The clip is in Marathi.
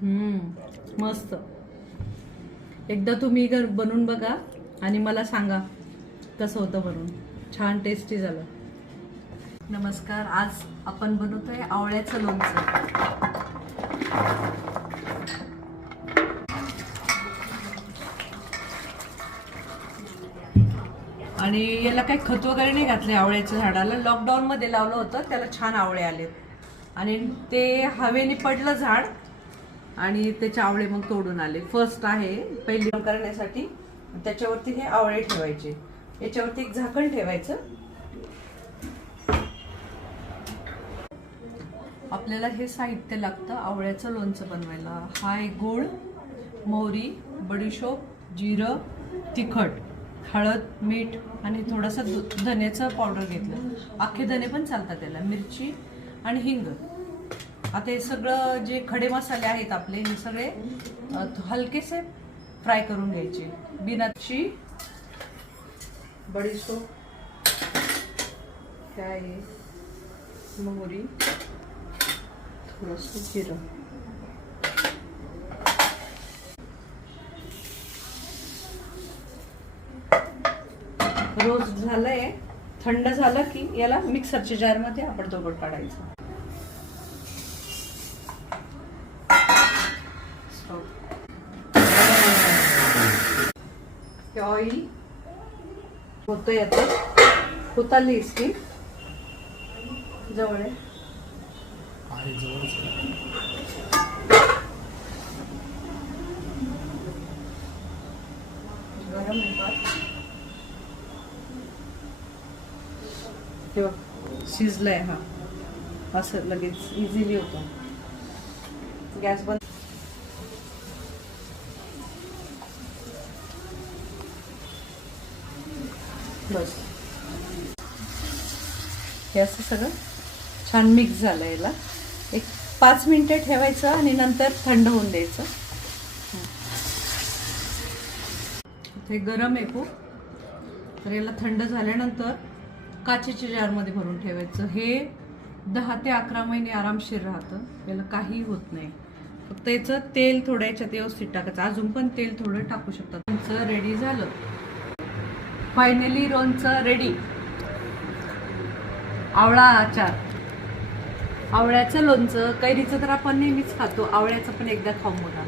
मस्त. एकदा तुम्ही घर बनवून बघा आणि मला सांगा कसं होतं बनवून. छान टेस्टी झालं. नमस्कार. आज आपण बनवतोय आवळ्याचं लोणचं. आणि याला काही खत वगैरे नाही घातले. आवळ्याच्या झाडाला लॉकडाऊन मध्ये लावलं होतं, त्याला छान आवळे आले आणि ते हवेने पडलं झाड आणि त्याचे आवळे मग तोडून आले. फर्स्ट आहे पहिली करण्यासाठी. त्याच्यावरती हे आवळे ठेवायचे, याच्यावरती एक झाकण ठेवायचं. आपल्याला हे साहित्य लागतं आवळ्याचं लोणचं बनवायला. हा एक गूळ, मोहरी, बडीशोप, जिरं, तिखट, हळद, मीठ आणि थोडासा धन्याचं पावडर घेतलं. अख्खे धने पण चालतात त्याला, मिरची आणि हिंग. आता हे सगळं जे खडे मसाले आहेत आपले, हे सगळे हलकेसे फ्राय करून घ्यायचे. बिनाची बडीशोप, काय मोहरी, थोडंसं जिरं. रोस्ट झालंय. थंड झालं की याला मिक्सरच्या जार मध्ये आपण दोघं काढायचं. ऑइल होतंय आता. होताली इसकी जवळ गरम शिजलाय. हा असं लगेच इझिली होतं. गॅस बंद. बस हे असं सगळं छान मिक्स झालं. याला एक 5 मिनिटं ठेवायचं आणि नंतर थंड होऊन द्यायचं. हे गरम आहे खूप, तर याला थंड झाल्यानंतर काचेच्या जारमध्ये भरून ठेवायचं. हे 10 ते 11 महिने आरामशीर राहतं, याला काही होत नाही. फक्त याचं तेल थोडं याच्यात व्यवस्थित टाकायचं. अजून पण तेल थोडं टाकू शकतात. लोणचं रेडी झालं. फायनली लोणचं रेडी. आवळा आचार, आवळ्याचं लोणचं. कैरीचं तर आपण नेहमीच खातो, आवळ्याचं पण एकदा खाऊन बघा.